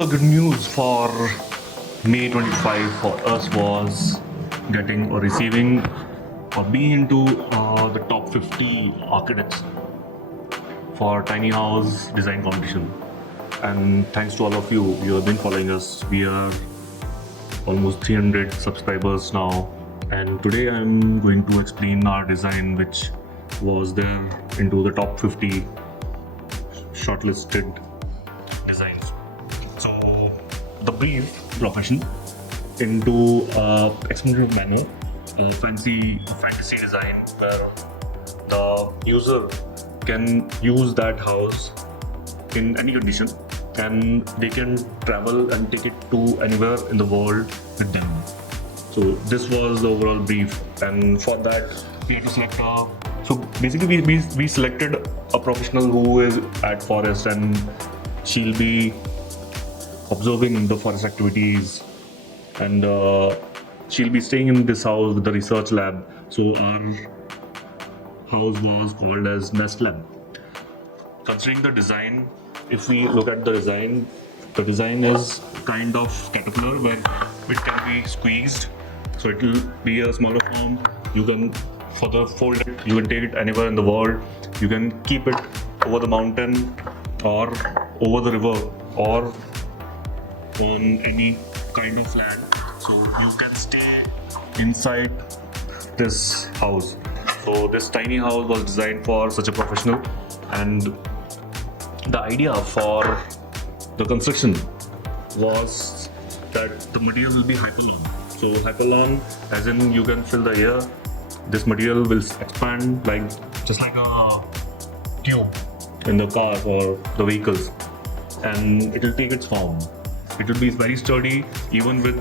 The good news for May 25 for us was getting or receiving or being into the top 50 architects for tiny house design competition. And thanks to all of you, you have been following us. We are almost 300 subscribers now. And today I'm going to explain our design, which was there into the top 50 shortlisted designs. So the brief profession into experimental manner, fantasy design where the user can use that house in any condition and they can travel and take it to anywhere in the world with them. So this was the overall brief, and for that we had to select a. So basically, we selected a professional who is at forest, and she'll be observing the forest activities, and she'll be staying in this house with the research lab. So our house was called as Nest Lab. Considering the design, if we look at the design is kind of caterpillar where it can be squeezed. So it will be a smaller form. You can further fold it. You can take it anywhere in the world. You can keep it over the mountain or over the river or on any kind of land. So you can stay inside this house. So this tiny house was designed for such a professional, and the idea for the construction was that the material will be hyperloom. So hyperloom, as in you can fill the air. This material will expand just like a tube in the cars or the vehicles, and it will take its form. It will be very sturdy, even with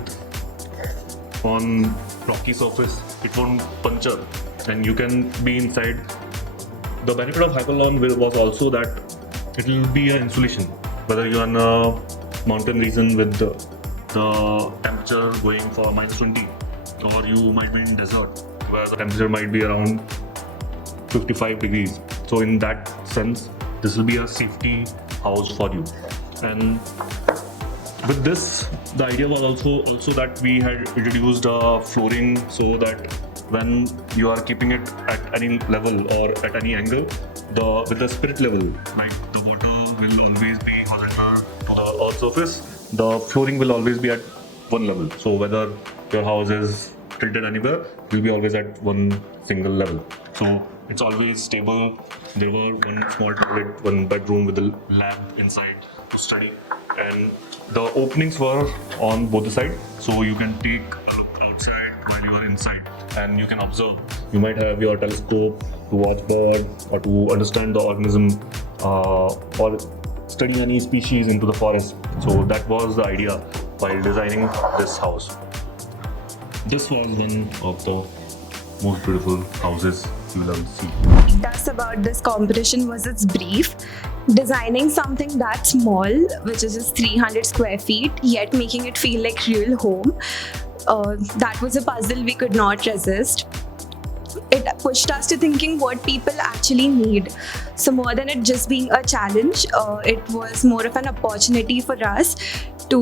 on rocky surface. It won't puncture, and you can be inside. The benefit of hyperloom was also that it will be an insulation, whether you're in a mountain region with the temperature going for -20, or you might be in desert where the temperature might be around 55 degrees. So in that sense, this will be a safety house for you. And with this, the idea was also that we had introduced a flooring so that when you are keeping it at any level or at any angle, with the spirit level, like the water will always be horizontal to the earth surface, the flooring will always be at one level. So whether your house is tilted anywhere, it will be always at one single level. So it's always stable. There were one small toilet, one bedroom with a lab inside to study, and the openings were on both the sides, so you can take a look outside while you are inside, and you can observe. You might have your telescope to watch bird or to understand the organism or study any species into the forest. So that was the idea while designing this house. This was one of the most beautiful houses you will ever see. Thus about this competition was its brief. Designing something that small, which is just 300 square feet, yet making it feel like real home. That was a puzzle we could not resist. It pushed us to thinking what people actually need. So more than it just being a challenge, it was more of an opportunity for us to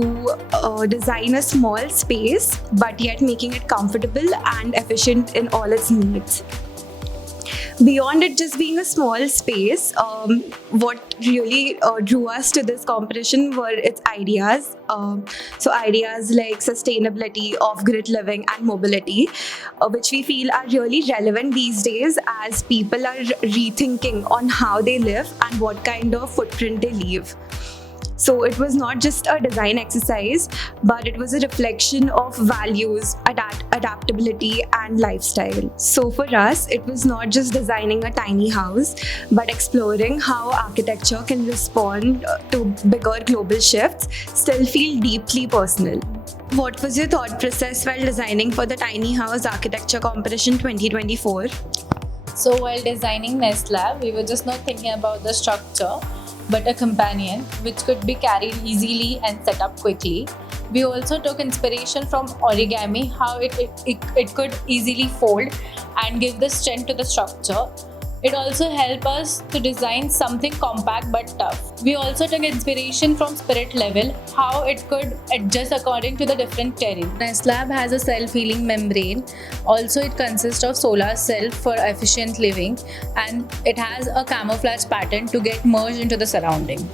design a small space, but yet making it comfortable and efficient in all its needs. Beyond it just being a small space, what really drew us to this competition were its ideas. So ideas like sustainability, off-grid living and mobility, which we feel are really relevant these days as people are rethinking on how they live and what kind of footprint they leave. So it was not just a design exercise, but it was a reflection of values, adaptability, and lifestyle. So for us, it was not just designing a tiny house, but exploring how architecture can respond to bigger global shifts, still feel deeply personal. What was your thought process while designing for the Tiny House Architecture Competition 2024? So while designing Nest Lab, we were just not thinking about the structure, but a companion which could be carried easily and set up quickly. We also took inspiration from origami, how it could easily fold and give the strength to the structure. It also helped us to design something compact but tough. We also took inspiration from spirit level, how it could adjust according to the different terrain. Nest Lab has a self-healing membrane. Also, it consists of solar cell for efficient living, and it has a camouflage pattern to get merged into the surrounding.